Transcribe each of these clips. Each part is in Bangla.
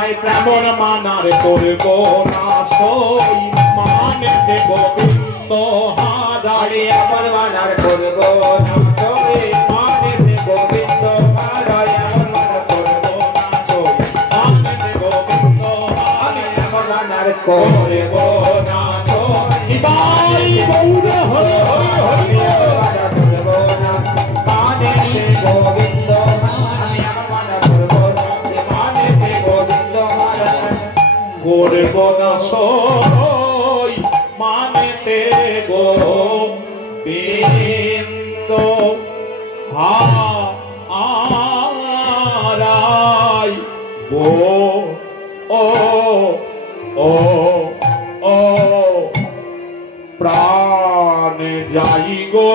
আমায় প্রেমর মানার করব না সই মানেতে গোবিন্দ হারাই আমার মানার করব না সই মানেতে গোবিন্দ হারাই আমার করব না সই মানেতে গোবিন্দ হারাই আমার মানার করব না সই নিতাই গৌর হরি হরি হরি করব না মানেতে গোবিন্দ হারাই আমার মানার করব না মানেতে গোবিন্দ হারাই করব না সই মানেতে গোবিন্দ হারাই গো ও ও ও প্রাণ যাই গো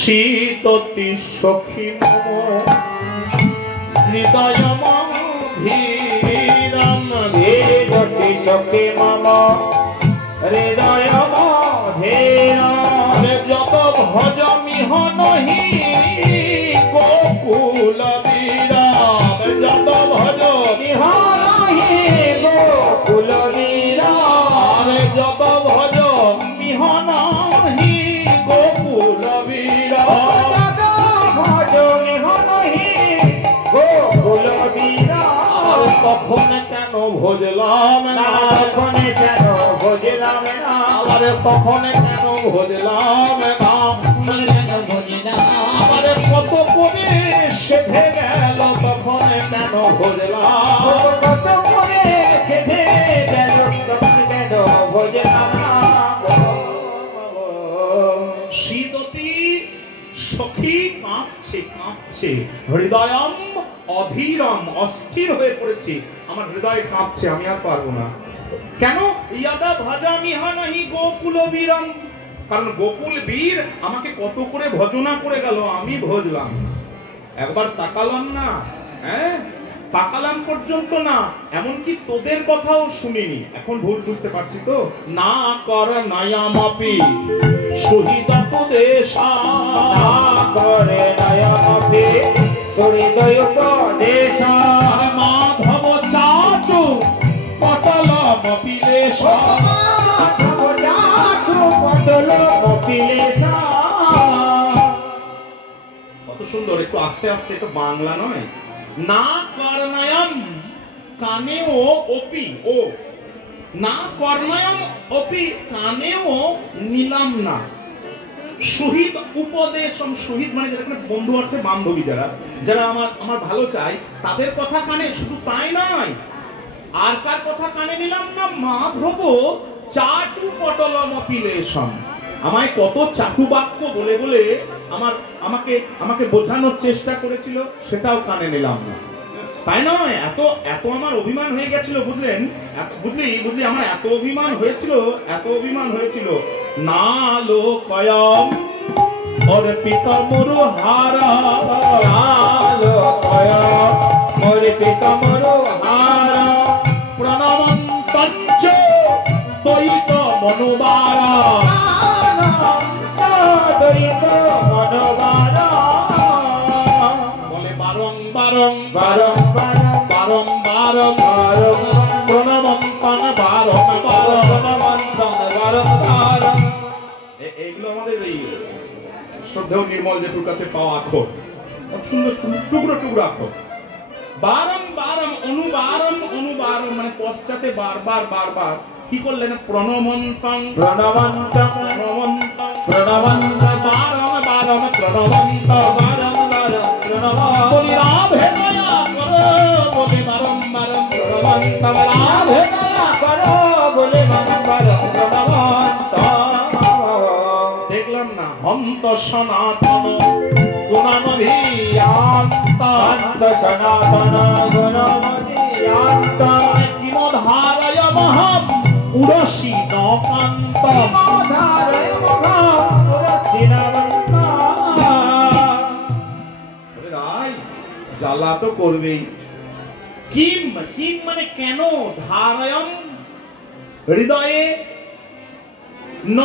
শীততি সখী মম হৃদয় ধীরম শীততি সখী মম হৃদয় ধীরম যত ভজ মিহ নহি গোকুল বিরাম যত ভজ মিহ নহি গোকুল বিরাম যত ভজ মিহ নহি গোকুল বিরাম ভজ মিহ নহি গোকুল বিরাম তখন কেন ভজলাম না তখন কেন ভজলাম না আরে তখন কেন ভজলাম না আমারে কত করে সেধে গেল তখন কেন ভজলাম কত করে সেধে গেল তখন কেন ভজলাম না শীততি সখী কাঁপছে কাঁপছে হৃদয়ম অধীরম অস্থির হয়ে পড়েছে আমার হৃদয় কাঁপছে আমি আর পারবো না কেন ইয়াদা ভাজা মিহা নাহি গোকুল বীরম কারণ গোকুল বীর আমাকে কত করে ভজনা করে গেল আমি ভজলাম একবার তাকালাম না হ্যাঁ তাকালাম পর্যন্ত না এমনকি তোদের কথাও শুনিনি এখন ভুল বুঝতে পারছি তো না কর নায়ামাপি শহীদত দেশা না করে নায়ামাপি শহীদত দেশা মাধব চাটু পটল মপিলেশা মাধব চাটু পটল মপিলেশা কত সুন্দর একটু আস্তে আস্তে একটু বাংলা নয় না কর্ণয়ম কানেও অপি ও না কর্ণয়ম অপি কানেও নিলাম না শহীদ উপদেশম শহীদ মানে যারা বন্ধু আছে বান্ধবী যারা যারা আমার ভালো চায় তাদের কথা কানে শুধু তাই নয় আর কার কথা কানে নিলাম না মাধব চাটু পটলম অপিলেশম আমায় কত চাটু বাক্য বলে বলে আমাকে বোঝানোর চেষ্টা করেছিল সেটাও কানে নিলাম না তাই নয় এত এত আমার অভিমান হয়ে গেছিল বুঝলেন বুঝলি আমার এত অভিমান হয়েছিল না লোকয়ম অর্পিত মরু হারা না লোকয়ম অর্পিত মরু হারা প্রণবন্তঞ্চ দ্বৈত মনোবারা দ্বৈত মনোবারা বলে বারংবার প্রণবন্তন বারংবার এইগুলো আমাদের এই শ্রদ্ধেয় নির্মল জেঠুর কাছে পাওয়া আক্ষর খুব সুন্দর সুন্দর টুকরো টুকরো আক্ষর বারম অনুবারম মানে পশ্চাতে বারবার কি করলেন প্রণমন্তং বারম বলি রাধে দয়া করো বলি বারংবার রাধে দয়া করো বলে দেখলাম না অন্ত সনাতন গুণানভিয়ান্ত সনাতন গুণমধিয়ান্ত কিমধারয় মহম উরসি নকান্ত কিমধারয় মহম উরসি নকান্ত রাই জ্বালা তো করবেই কিম মানে কেন ধারয়ম হৃদয়ে ন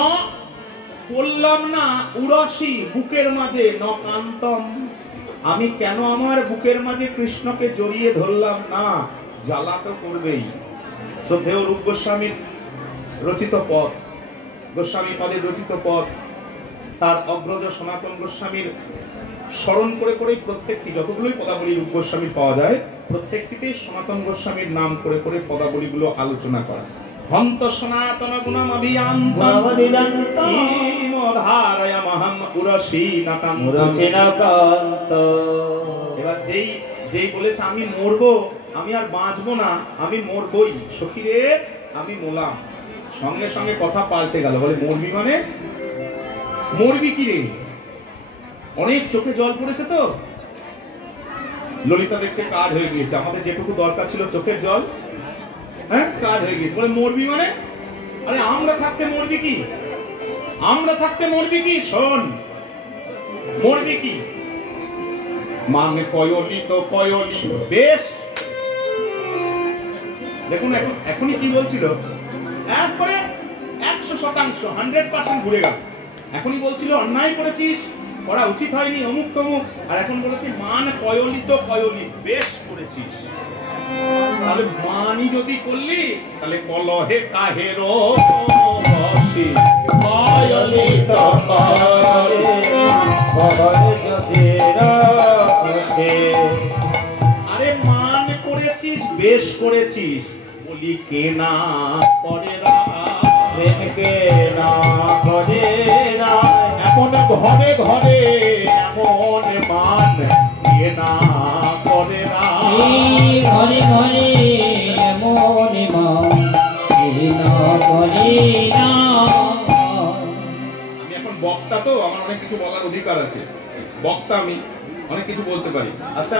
বললাম না উরসি বুকের মাঝে ন কান্তম, আমি কেন আমার বুকের মাঝে কৃষ্ণকে জড়িয়ে ধরলাম না, জ্বালা তো করবেই। শ্রদ্ধেয় রূপ গোস্বামীর রচিত পথ, গোস্বামী পদের রচিত পথ, তার অগ্রজ সনাতন গোস্বামীর স্মরণ করে করেই প্রত্যেকটি যতগুলোই পদাবলী রূপ গোস্বামীর পাওয়া যায় প্রত্যেকটিতে সনাতন গোস্বামীর নাম করে করে পদাবলীগুলো আলোচনা করা। হন্ত সনাতন গুণম অভিয়ান্তধারয় মহম উরসীনকান্ত। এবার যেই বলেছে আমি মরবো, আমি আর বাঁচবো না, আমি মরবই, সখীরে আমি মোলাম, সঙ্গে সঙ্গে কথা পাল্টে গেল, বলে মরবি মানে মরবি কি রে? অনেক চোখে জল পড়েছে তো, ললিতা দেখছে কাজ হয়ে গিয়েছে, আমাদের যেটুকু দরকার ছিল চোখের জল, হ্যাঁ কাজ হয়ে গিয়েছে, বলে মরবি মানে? আরে আমরা থাকতে মরবি কি? আমরা থাকতে মরবি কি? শোন, মরবি কি মানে কয়লি তো কয়লি, বেশ দেখুন এখনই কি বলছিল, একবারে 100% 100% ঘুরে গেল। এখনই বলছিল অন্যায় করেছিস, করা উচিত হয়নি, অমুক তমুক, আর এখন বলেছি মান কয়লি তো কয়লি, বেশ করেছিস। তাহলে মানি যদি করলি তাহলে কলহে কাহের বসে কয়লি তো কয়লি। আরে মান করেছিস, বেশ করেছিস, বলি কে না করে না, কে না করে না, এমন ঘরে ঘরে এমন মান কে না করে না, ঘরে ঘরে এমন মান কে না করে না। আমি এখন বক্তা তো, আমার অনেক কিছু বলার অধিকার আছে, বক্তা আমি, অনেক কিছু বলতে পারি। আচ্ছা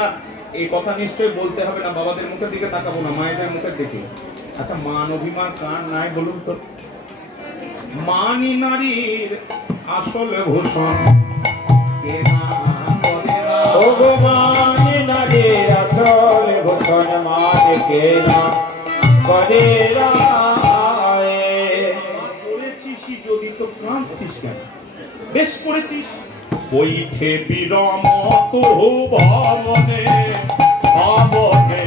এই কথা নিশ্চয়ই বলতে হবে না, বাবাদের মুখের দিকে তাকাবো না, মায়েদের মুখের দিকে। আচ্ছা মান অভিমান কার নাই বলুন তো? মানি নারীর আসল ভূষণ, কে না করে না, ও গো মানি নারীর আসল ভূষণ, মান কে না করে না। করেছিসই যদি তো কাঁদছিস কেন? বেশ করেছিস। বৈঠে বিরম তুহু ভবনে ভবনে,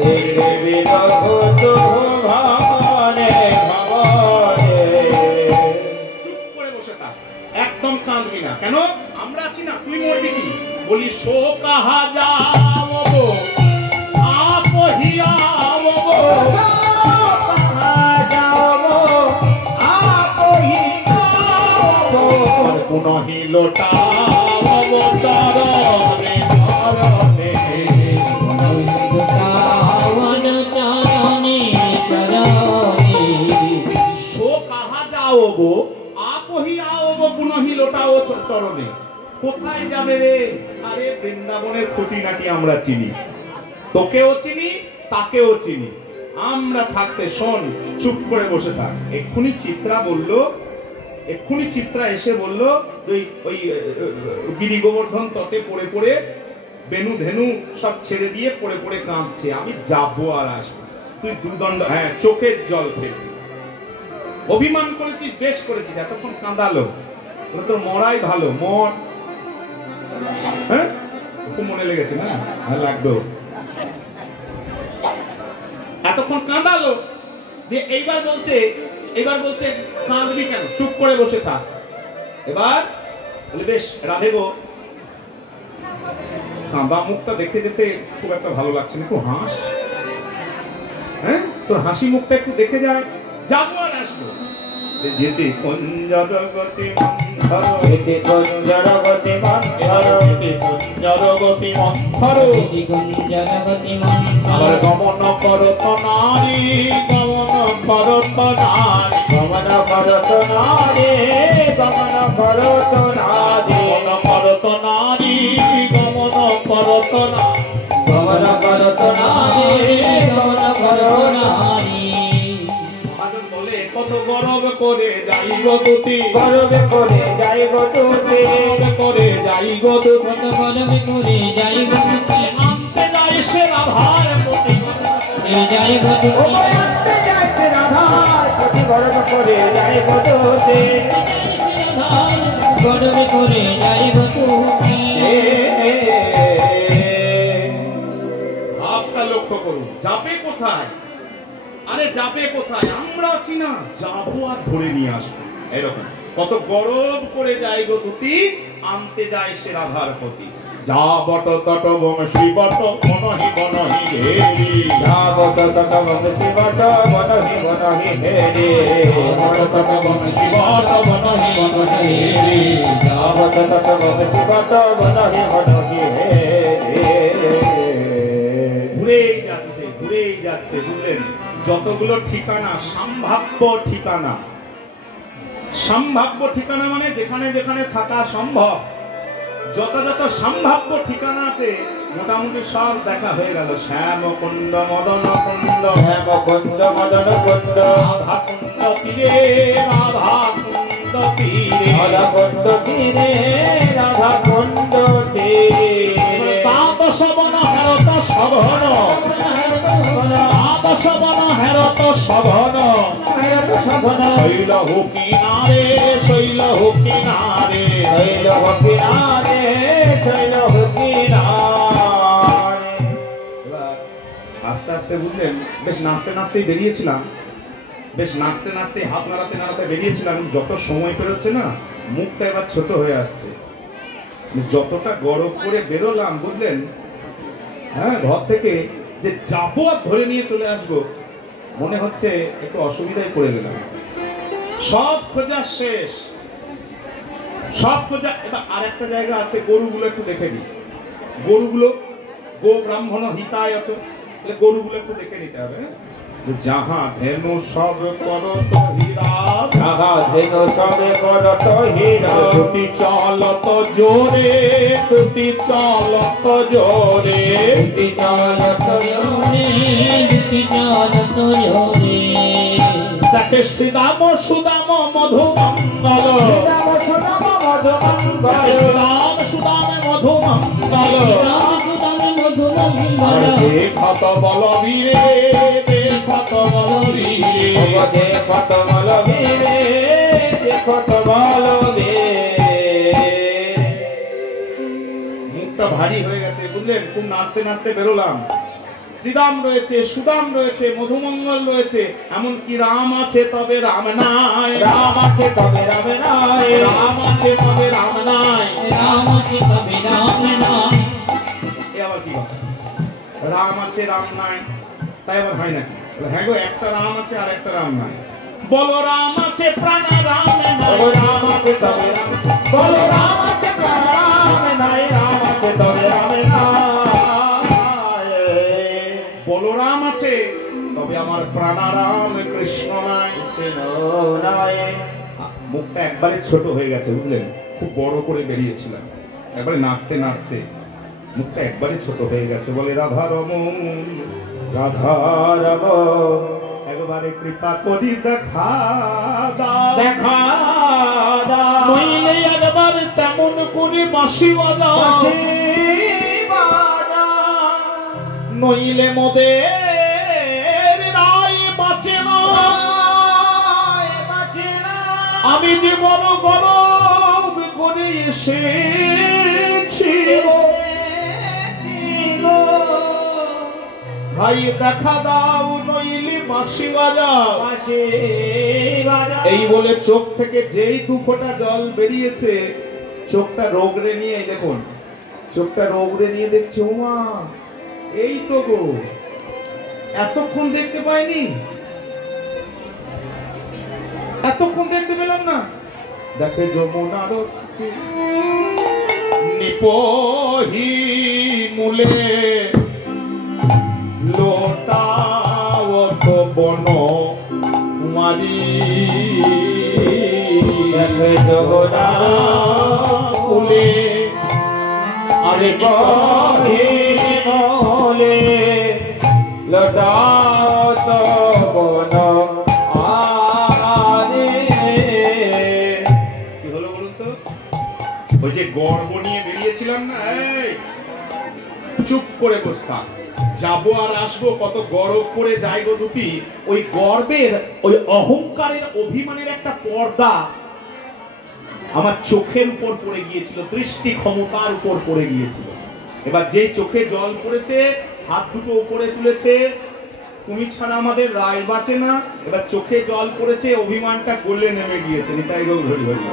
বৈঠে বিরম তুহু ভবনে ভবনে। চুপ করে বসে থাক, একদম কাঁদবি না। কেন? আমরা আছি না, তুই মরবি কি? বলি শো কাহা যাবো আপ হিয়াবো, পুনহি লোটাবো চরণে চরণে, শো কাহা যাওগো আপ হিয়াবো পুনহি লোটাবো চরণে। কোথায় যাবে রে? আরে বৃন্দাবনের খুঁটিনাটি আমরা চিনি, তোকেও চিনি, তাকেও চিনি। আমরা থাকতে শোন, চুপ করে বসে থাক। এক্ষুনি চিত্রা বলল, এক্ষুনি চিত্রা এসে বলল ওই গিরি গোবর্ধন তটে পড়ে পড়ে বেনু ধেনু সব ছেড়ে দিয়ে পড়ে পড়ে কাঁদছে, আমি যাবো আর আসবো। তুই দুদণ্ড, হ্যাঁ চোখের জল ফেলে অভিমান করেছিস, বেশ করেছিস। এতক্ষণ কাঁদালো, তোর মরাই ভালো, মর। হ্যাঁ খুব মনে লেগেছে না? ভালো লাগলো। এতক্ষণ কাঁদালো, দিয়ে এইবার বলছে কাঁদবি কেন? চুপ করে বসে থাক। এবার বলে বেশ রাধে গো, কাঁদা মুখটা দেখে যেতে খুব একটা ভালো লাগছে না, একটু হাস, হ্যাঁ তোর হাসি মুখটা একটু দেখে যায়, যাবো আর আসবো। যেতে কুঞ্জরগতি মন্থর, যেতে কুঞ্জরগতি মন্থর, যেতে কুঞ্জরগতি মন্থর, আবার গমন করত নারী, গমন করত নারী, গমন করত নারী, গমন করত নারী, গমন করত নারী, গমন করত নারী, গমন করত নারী, গমন করত নারী। বলে কত গরব করে যাই গো তুতি, গরব করে যাই গো তুতি, গরব করে যাই গো তুতি, কত গরব করে যাই গো তুতি, আনতে যাই সে রাধার প্রতি, যাই গো তুতি, আনতে যাই সে রাধার প্রতি, গর্ব করে যাই বধূতে গর্ব করে যাই বধূতে ভাবটা লক্ষ্য করুন, যাবে কোথায়? আরে যাবে কোথায়? আমরা আছি না, যাবো আর ধরে নিয়ে আসবো। এরকম কত গরব করে যায় গো দুটি, আনতে যায় সে রাধার প্রতি। যা বট তট বংশী বট বনহি বনহি হেরি, যা বট তট বংশী বট বনহি বনহি হেরি, বট তট বংশী বট বনহি বনহি হেরি, যা বট তট বংশী বট বনহি বনহি হেরি। ঘুরেই যাচ্ছে ঘুরেই যাচ্ছে, বুঝলেন? যতগুলো ঠিকানা, সম্ভাব্য ঠিকানা, সম্ভাব্য ঠিকানা মানে যেখানে যেখানে থাকা সম্ভব, যত যত সম্ভাব্য ঠিকানা আছে মোটামুটি সব দেখা হয়ে গেল। শ্যাম কুণ্ড মদন কুণ্ড, শ্যাম কুণ্ড মদন কুণ্ড, রাধা কুণ্ড তীরে, রাধা কুণ্ড তীরে, রাধা কুণ্ড তীরে, রাধা কুণ্ড তীরে। দ্বাদশ বন হেরত সঘন, দ্বাদশ বন হেরত সঘন, শৈল হুকিনারে, শৈল হুকিনারে, শৈল হুকিনারে, শৈল হুকিনারে। এবার আস্তে আস্তে বুঝলেন, বেশ নাচতে নাচতেই বেরিয়েছিলাম, বেশ নাচতে নাচতে হাত নাড়াতে নাড়াতে বেরিয়েছিলাম। যত সময় পেরোচ্ছে না, মুখটা এবার ছোট হয়ে আসছে। যতটা গরম করে বেরোলাম, বুঝলেন, হ্যাঁ, ঘর থেকে যে যাবো আর ধরে নিয়ে চলে আসবো, মনে হচ্ছে একটু অসুবিধায় পড়ে গেলাম। সব খোঁজা শেষ, সব খোঁজা। এবার আর একটা জায়গা আছে, গরুগুলো একটু দেখে নিই। গরুগুলো গো ব্রাহ্মণ হিতায় আছে, গরুগুলো একটু দেখে নিতে হবে। যাহা ধেনু সব করত হীরা, যাহা ধেনু সবে করত হীরা, দুটি চলত জোরে, দুটি চলত জোরে, দুটি চলত জোরে, দুটি চলত জোরে। তাকে শ্রীদাম সুদাম মধুমঙ্গল, শ্রীরাম সুদাম মধুমঙ্গল, শ্রীরাম সুদাম মধুমঙ্গল, রাম সুদাম মধুমঙ্গল। দেখত বলবীরে, দেখত বলবীরে, দেখত বলবীরে, দেখত বলবীরে। মুখটা ভারী হয়ে গেছে, বুঝলেন? খুব নাচতে নাচতে বেরোলাম। শ্রীদাম রয়েছে, সুদাম রয়েছে, মধুমঙ্গল রয়েছে, এমনকি রাম আছে তবে রাম নাই, রাম আছে তবে রাম নাই, রাম আছে তবে রাম নাই। রাম আছে তবে রাম নাই। এ আবার কি কথা? রাম আছে রাম নাই, তাই আবার হয় নাকি? হ্যাঁ গো, একটা রাম আছে আর একটা রাম নাই। বলো রাম আছে প্রাণ রাম নাই, বলো রাম আছে তবে রাম, বলো রাম আছে প্রাণ রাম নাই, রাম আছে তবে রাম নাই। বলো রাম আছে তবে আমার প্রাণারাম কৃষ্ণ নাই, নাই। মুখটা একবারে ছোট হয়ে গেছে, বুঝলেন? খুব বড় করে বেরিয়েছিলাম, একবারে নাচতে নাচতে মুখটা একবারে ছোট হয়ে গেছে। বলে রাধা রমন, রাধা রব, একবারে কৃপা করি দেখা দাও, দেখা দাও, নইলে একবার তেমন করে বাঁশি বাজাও, বাঁশি বাজাও, নইলে মোদের রায় বাঁচে না। আমি যে বড় গরব করে এসেছি, ভাই দেখা দাও, নইলে বাঁশি বাজাও। বাঁশি বাজাও। এই বলে চোখ থেকে যেই দু ফোঁটা জল বেরিয়েছে, চোখটা রোগড়ে নিয়ে, দেখুন চোখটা রোগড়ে নিয়ে দেখছে, ওমা এই তো গো, এতক্ষণ দেখতে পাইনি, এতক্ষণ দেখতে পেলাম না। দেখে যমুনার নিপহি মূলে লোটাওত বন কুমারী, দেখে যমুনার মূলে আরে কহি মূলে লটাওত বন আরে। কি হলো বলুন তো? ওই যে গর্ব নিয়ে বেরিয়েছিলাম না, এই চুপ করে বসে থাক, যাবো আর আসবো, কত গর্ব করে যাই গো দুটি। ওই গর্বের, ওই অহংকারের, অভিমানের একটা পর্দা আমার চোখের উপর পড়ে গিয়েছিল, দৃষ্টি ক্ষমতার উপর পড়ে গিয়েছিল। এবার যে চোখে জল পড়েছে, হাত দুটো উপরে তুলেছে, তুমি ছাড়া আমাদের রায় বাঁচে না। এবার চোখে জল পড়েছে, অভিমানটা গলে নেমে গিয়েছে। নিতাই গো ধরি ধরি।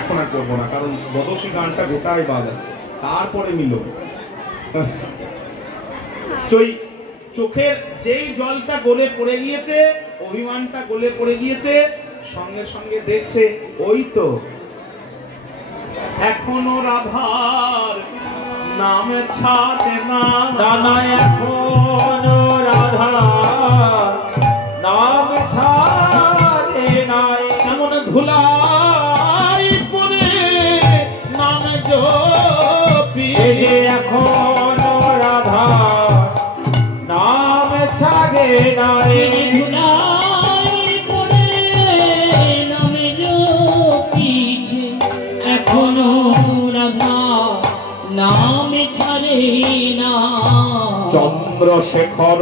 এখন আর করবো না, কারণ বদসী গানটা গোটাই বাদ আছে, তারপরে মিল। চোখের যেই জলটা গলে পড়ে গিয়েছে, অভিমানটা গলে পড়ে গিয়েছে, সঙ্গে সঙ্গে দেখছে ওই তো এখনো রাধার নাম ছাড়ে না, নানা এখনো রাধার নাম ছাড়ে নাই। এমন ধুলাই পরে নাম জপি, এখনো রাধার নাম ছাড়ে নাই। এখনো রাধা নাম ছাড়ে না। চন্দ্রশেখর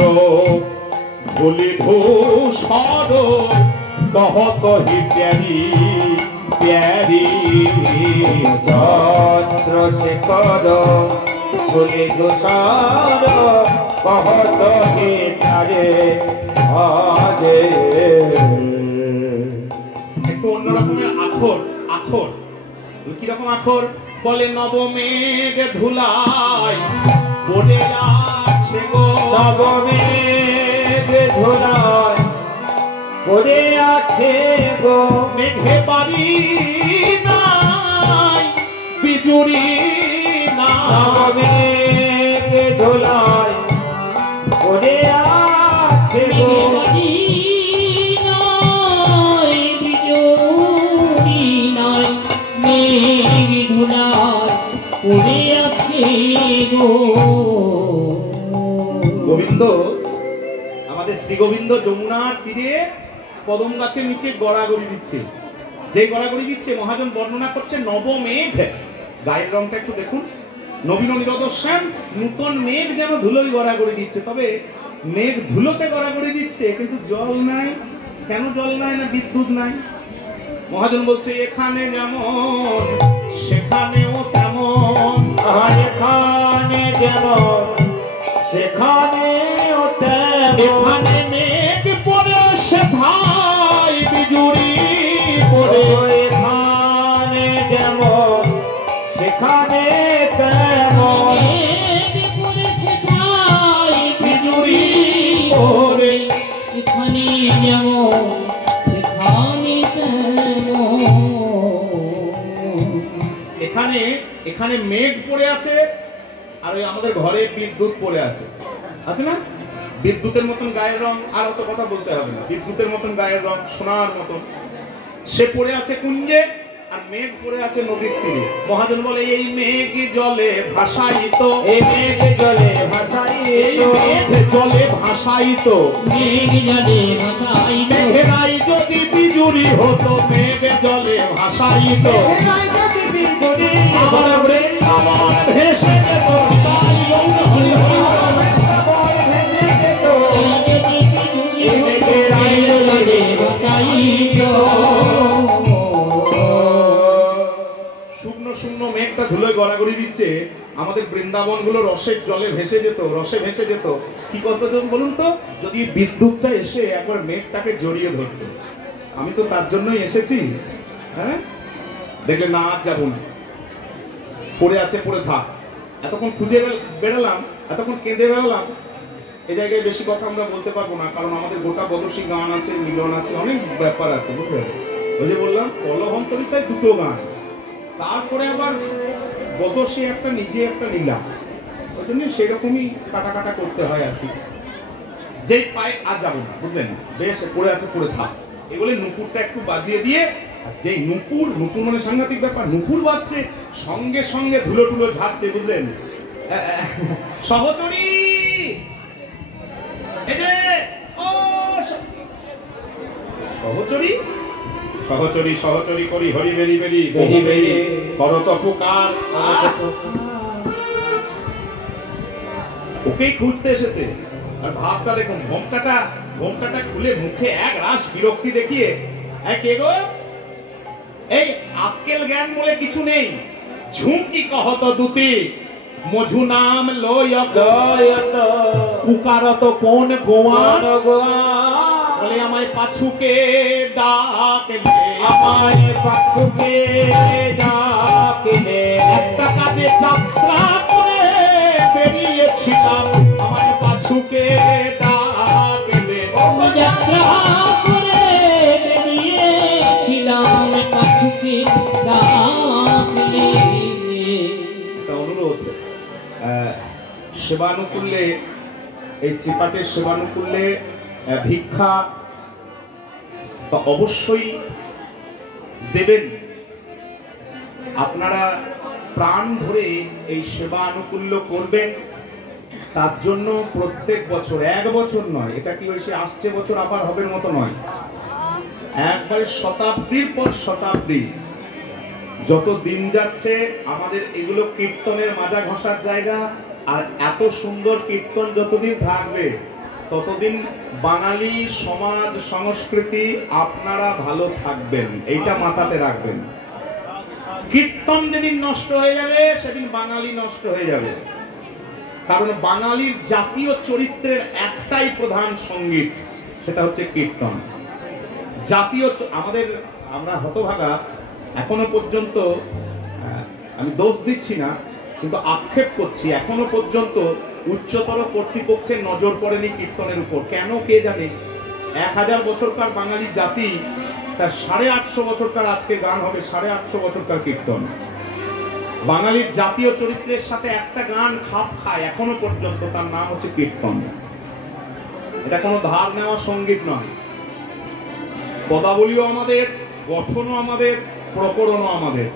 ভুলি ভূষর কহত হি প্যারি প্যারি। চন্দ্রশেখর ভুলি ভূষর কহত হি প্যারে আজে। একটু অন্যরকমের আখর, আখর কিরকম আখর বলে, নবমেঘ ধুলাই পড়ে আছে গো, নবমেঘ ধুলাই পড়ে আছে গো। মেঘে বাড়ি নাই বিজুড়ি নাই, নবমেঘ ধুলাই পড়ে আছে গো। গোবিন্দ, আমাদের শ্রী গোবিন্দ যমুনার তীরে কদম গাছের নিচে গড়াগড়ি দিচ্ছে। যে গড়াগড়ি দিচ্ছে, মহাজন বর্ণনা করছে নবমেঘ। গায়ের রংটা একটু দেখুন, নবীন নিরদশ্যাম নূতন মেঘ যেন ধুলোই গড়াগড়ি দিচ্ছে। তবে মেঘ ধুলোতে গড়াগড়ি দিচ্ছে, কিন্তু জল নাই। কেন জল নাই? না বিদ্যুৎ নাই। মহাজন বলছে এখানে যেমন সেখানেও তেমন, এখানে যেমন সেখানেও তেমন। এখানে মেঘ পড়ে সেথায় বিজুড়ি পড়ে, এখানে যেমন সেখানে তেমন। বিজুড়ি পড়ে এখানে যেমন সেখানে তেমন। এখানে এখানে মেঘ পড়ে আছে, আর ওই আমাদের ঘরে বিদ্যুৎ পড়ে আছে, আছে না? বিদ্যুতের মতন গায়ের রং, আর অত কথা বলতে হবে না। বিদ্যুতের মতন গায়ের রং, সোনার মতন সে পড়ে আছে কুঞ্জে, আর মেঘ পড়ে আছে নদীর তীরে। মহাজন বলে এই মেঘ জলে ভাসাইত, এই মেঘ জলে ভাসাইত, মেঘ জলে ভাসাইত, মেঘ জলে ভাসাইত। মেঘেরাই যদি বিজুড়ি হতো, মেঘ জলে ভাসাইত, আমার বৃন্দাবন ভেসে যেত। হরি হরি শুকনো শুকনো মেঘটা ধুলোয় গড়াগড়ি দিচ্ছে, আমাদের বৃন্দাবন গুলো রসের জলে ভেসে যেত, রসে ভেসে যেত। কি করতো বলুন তো? যদি বিদ্যুৎটা এসে একবার মেঘটাকে জড়িয়ে ধরতো। আমি তো তার জন্যই এসেছি। হ্যাঁ, দেখলে না আজ যাবো না, পড়ে আছে পড়ে থাক। এতক্ষণ খুঁজে বেড়ালাম, এতক্ষণ কেঁদে বেড়ালাম। এই জায়গায় বেশি কথা আমরা বলতে পারবো না, কারণ আমাদের গোটা বদসী গান আছে, মিলন আছে, অনেক ব্যাপার আছে, বুঝলেন? ওই যে বললাম কলহন্তরিতায় দুটো গান, তারপরে আবার বদসী একটা, নিজে একটা লীলা। ওই জন্য সেরকমই কাটা কাটা করতে হয় আর কি। যেই পায়ে আর যাবো না, বুঝলেন? বেশ পড়ে আছে পড়ে থাক। এগুলো নুপুরটা একটু বাজিয়ে দিয়ে, আর যেই নুপুর, নুপুর মানে সাংঘাতিক ব্যাপার, নুপুর বাজছে সঙ্গে সঙ্গে ধুলো টুলো ঝাড়ছে, বুঝলেন? সহচরী, এই যে ও সহচরী, সহচরী সহচরী করি হরি বেরি বেরি বেরি বেরি করত পুকার। ওকেই খুঁজতে এসেছে। আর ভাবটা দেখুন, ঘোমটাটা খুলে মুখে এক রাস বিরক্তি দেখিয়ে, কে গো? এই আক্কেল জ্ঞান বলে কিছু নেই। ঝুঁকি কহত দুতি মঝু নাম লয়ত পুকারত কোন গোয়ান বলে আমায় পাছুকে ডাকলে, আমায় পাছুকে ডাকলে। একটা কাজে যাত্রা করে বেরিয়েছিলাম, আমায় পাছুকে ডাকলে। যাত্রা করে বেরিয়েছিলাম, পাছুকে ডাকলে। একটা অনুরোধ, সেবানুকূল্যে, এই শ্রীপাঠের সেবানুকূল্যে ভিক্ষা তো অবশ্যই দেবেন। আপনারা প্রাণ ভরে এই সেবা আনুকূল্য করবেন। তার জন্য প্রত্যেক বছর, এক বছর নয়, এটা কি ওই সে আসছে বছর আবার হবে মতো নয়, একবারে শতাব্দীর পর শতাব্দী যত দিন যাচ্ছে আমাদের এগুলো কীর্তনের মাজা ঘষার জায়গা। আর এত সুন্দর কীর্তন যতদিন থাকবে ততদিন বাঙালি সমাজ সংস্কৃতি আপনারা ভালো থাকবেন, এইটা মাথাতে রাখবেন। কীর্তন যেদিন নষ্ট হয়ে যাবে সেদিন বাঙালি নষ্ট হয়ে যাবে। কারণ বাঙালির জাতীয় চরিত্রের একটাই প্রধান সঙ্গীত, সেটা হচ্ছে কীর্তন। জাতীয় আমরা হতভাগা এখনো পর্যন্ত, আমি দোষ দিচ্ছি না কিন্তু আক্ষেপ করছি, এখনো পর্যন্ত উচ্চতর কর্তৃপক্ষের নজর পড়েনি কীর্তনের উপর। কেন কে জানে? 1000 বছরকার বাঙালি জাতি, তার 850 বছরকার আজকে গান হবে 850 বছরকার কীর্তন। বাঙালির জাতীয় চরিত্রের সাথে একটা গান খাপ খায় এখনো পর্যন্ত, তার নাম হচ্ছে কীর্তন। এটা কোনো ধার নেওয়া সঙ্গীত নয়। পদাবলীও আমাদের, গঠনও আমাদের, প্রকরণও আমাদের।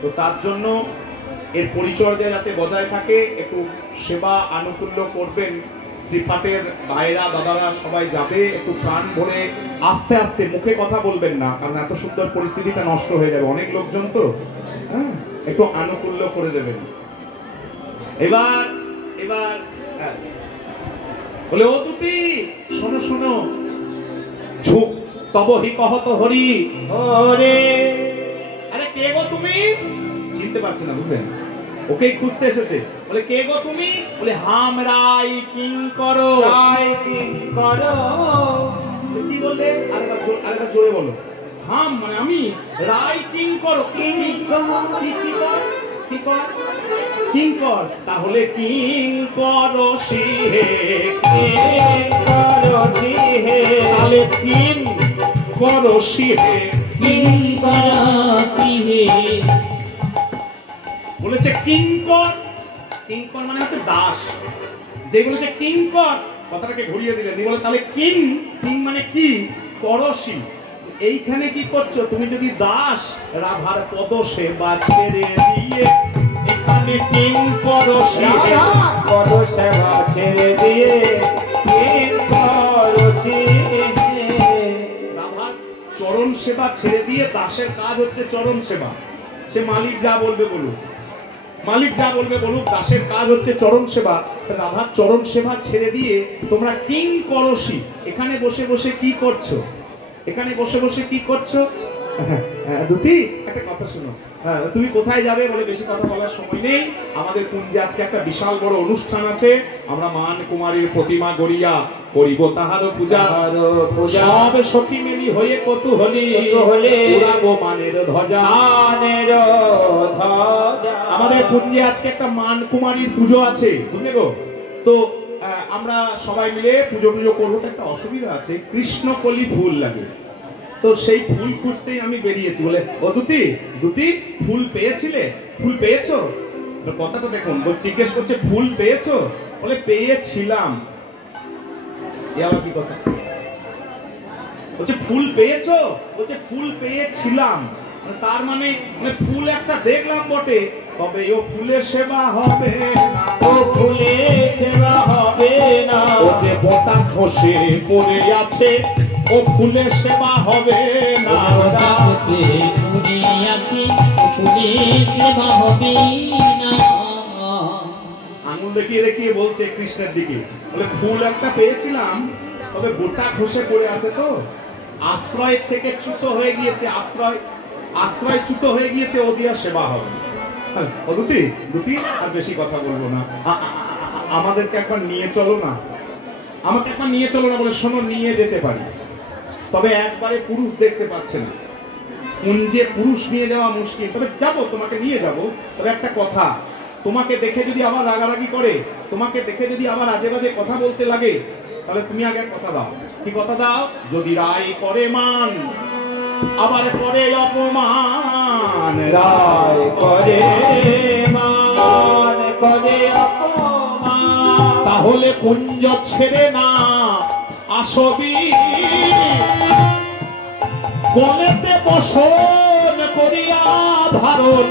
তো তার জন্য এর পরিচর্যা যাতে বজায় থাকে, একটু সেবা আনুকূল্য করবেন। শ্রীপাঠের ভাইরা দাদারা সবাই যাবে, একটু প্রাণ ভরে আস্তে আস্তে, মুখে কথা বলবেন না, কারণ এত সুন্দর পরিস্থিতিটা নষ্ট হয়ে যাবে, অনেক লোকজন তো। হ্যাঁ, একটু আনুকূল্য করে দেবেন। এবার বলে, ও দুতি শোনো শোনো, ঝুঁক তব হি কহত হরি হরে। আরে কে গো তুমি? চিনতে পারছি না, বুঝলেন? ওকেই খুঁজতে এসেছে। বলে, কে গো তুমি? বলে, হাম রাই কিং করো। রাই কিং করো। কি বললে? আরেকবার জোরে বলো। হাম মানে আমি, রাই কিং করো। কিং কর। তাহলে কিং করো সিহে, তাহলে কিং করো সিহে, বলেছে কিঙ্কর। কিঙ্কর মানে হচ্ছে দাস। যে বলেছে কিঙ্কর, কথাটাকে ঘুরিয়ে দিলেন। বলে তাহলে কিং মানে কি? করসি। এইখানে কি করছো তুমি? যদি দাস, রাধার পদ সেবা ছেড়ে দিয়ে এখানে কিং করসি, পদ সেবা ছেড়ে দিয়ে কিং করসি। রাধার চরণ সেবা ছেড়ে দিয়ে, দাসের কাজ হচ্ছে চরণ সেবা। সে মালিক যা বলবে বলুক, দাসের কাজ হচ্ছে চরণ সেবা। রাধার চরণ সেবা ছেড়ে দিয়ে তোমরা কিং করসি, এখানে বসে বসে কি করছো? দুতি, একটা কথা শোনো। তুমি কোথায় যাবে? বলে, বেশি কথা বলার সময় নেই, আমাদের কুঞ্জে আজকে একটা বিশাল বড় অনুষ্ঠান আছে। আমরা মান কুমারীর প্রতিমা গড়িয়া করিব তাহারও পূজা। সব সখী মেলি হয়ে কৌতূহলী উড়াবো মানের ধ্বজা। আমাদের কুঞ্জে আজকে একটা মান কুমারীর পুজো আছে, বুঝলে গো? তো আমরা সবাই মিলে পুজো করবো। তো একটা অসুবিধা আছে, কৃষ্ণকলি ফুল লাগে। তো সেই ফুল খুঁজতেই আমি বেরিয়েছি। বলে, ও দুতি ফুল পেয়েছিলে? ফুল পেয়েছো? কথাটা দেখুন, জিজ্ঞেস করছে ফুল পেয়েছো? বলে, পেয়েছিলাম। কি কথা? বলছে ফুল পেয়েছো? বলছে ফুল পেয়েছিলাম। তার মানে ফুল একটা দেখলাম বটে, তবে ও ফুলের সেবা হবে না, ও ফুলের সেবা হবে না। ও যে বোটা খসে পড়ে আছে, ও ফুলের সেবা হবে না। আঙুল দেখিয়ে দেখিয়ে বলছে কৃষ্ণের দিকে, বলে ফুল একটা পেয়েছিলাম, তবে গোটা খসে পড়ে আছে তো, আশ্রয় থেকে চ্যুত হয়ে গিয়েছে, আশ্রয় চ্যুত হয়ে গিয়েছে, ও দিয়া সেবা হবে। ও দুটি আর বেশি কথা বলবো না, আমাদেরকে একবার নিয়ে চলো না, আমাকে একবার নিয়ে চলো না। বলে শোনো, নিয়ে যেতে পারি, তবে একবারে পুরুষ দেখতে পাচ্ছে না, কুঞ্জে পুরুষ নিয়ে যাওয়া মুশকিল, তবে যাবো, তোমাকে নিয়ে যাবো। তবে একটা কথা, তোমাকে দেখে যদি আবার রাগারাগি করে, তোমাকে দেখে যদি আবার আজে বাজে কথা বলতে লাগে, তাহলে তুমি আগে কথা দাও। কি কথা দাও? যদি রায় করে মান, আবার করে অপমান, রায় করে মান করে অপমান, তাহলে কুঞ্জ ছেড়ে না আসবি, গলেতে বসন করিয়া ধারণ